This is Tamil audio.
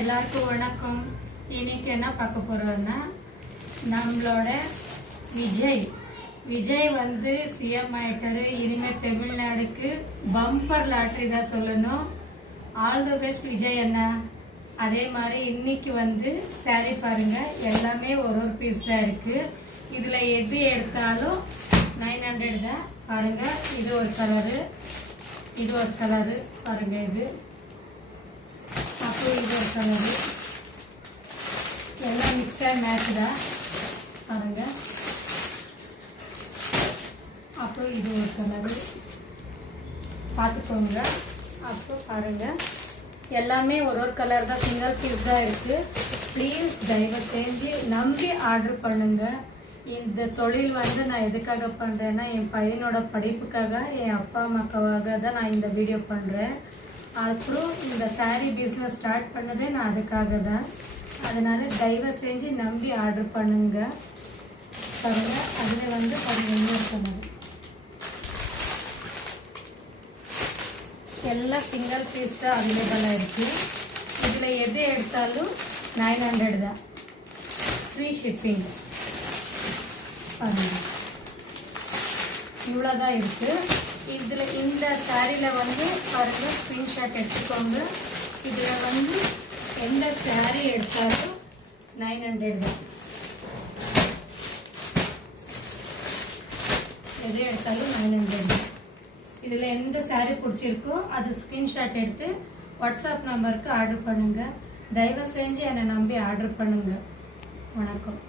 எல்லாருக்கும் வணக்கம். இன்னைக்கு என்ன பார்க்க போறோம்னா, நம்மளோட விஜய் வந்து சிஎம் ஆயிட்டாரு. இனிமே தமிழ்நாடுக்கு பம்பர் லாட்டரி தான் சொல்லணும். ஆல் தி பெஸ்ட் விஜய் அண்ணா. அதே மாதிரி இன்னைக்கு வந்து சாரி பாருங்க, எல்லாமே ஒரு பீஸ் தான் இருக்கு. இதுல எது எடுத்தாலும் 900 தான். பாருங்க, இது ஒரு கலரு, இது ஒரு கலரு பாருங்க, இது அப்புறம் இது ஒரு கலரு, எல்லாம் மிக்ஸ் அண்ட் மேட்ச் தான் பாருங்க. அப்புறம் இது ஒரு கலரு பார்த்துக்கோங்க. அப்புறம் பாருங்க, எல்லாமே ஒரு கலர் தான், சிங்கிள் பீஸ் தான் இருக்கு. ப்ளீஸ் தயவு செஞ்சு நம்பி ஆர்டர் பண்ணுங்க. இந்த தொழில் வந்து நான் எதுக்காக பண்ணுறேன்னா, என் பையனோட படிப்புக்காக, என் அப்பா அம்மாக்காக தான் நான் இந்த வீடியோ பண்ணுறேன். அப்புறம் இந்த சாரீ பிஸ்னஸ் ஸ்டார்ட் பண்ணதே நான் அதுக்காக தான். அதனால தயவு செஞ்சு நம்பி ஆர்டர் பண்ணுங்க. பாருங்க, அதில் வந்து பாருங்க, எல்லாம் சிங்கிள் பீஸ் தான் அவைலபிளாக இருக்குது. இதில் எது எடுத்தாலும் 900 தான், ஃப்ரீ ஷிப்பிங். பாருங்க, இவ்வளோதான் இருக்குது. இதில் இந்த சாரியில் வந்து பாருங்க, ஸ்க்ரீன்ஷாட் எடுத்துக்கோங்க. இதில் வந்து எந்த சாரி எடுத்தாலும் 900 தான். எது எடுத்தாலும் 900 தான். இதில் எந்த சாரி பிடிச்சிருக்கோ அது ஸ்க்ரீன்ஷாட் எடுத்து வாட்ஸ்அப் நம்பருக்கு ஆர்டர் பண்ணுங்கள். தயவு செஞ்சு என்னை நம்பி ஆர்டர் பண்ணுங்கள். வணக்கம்.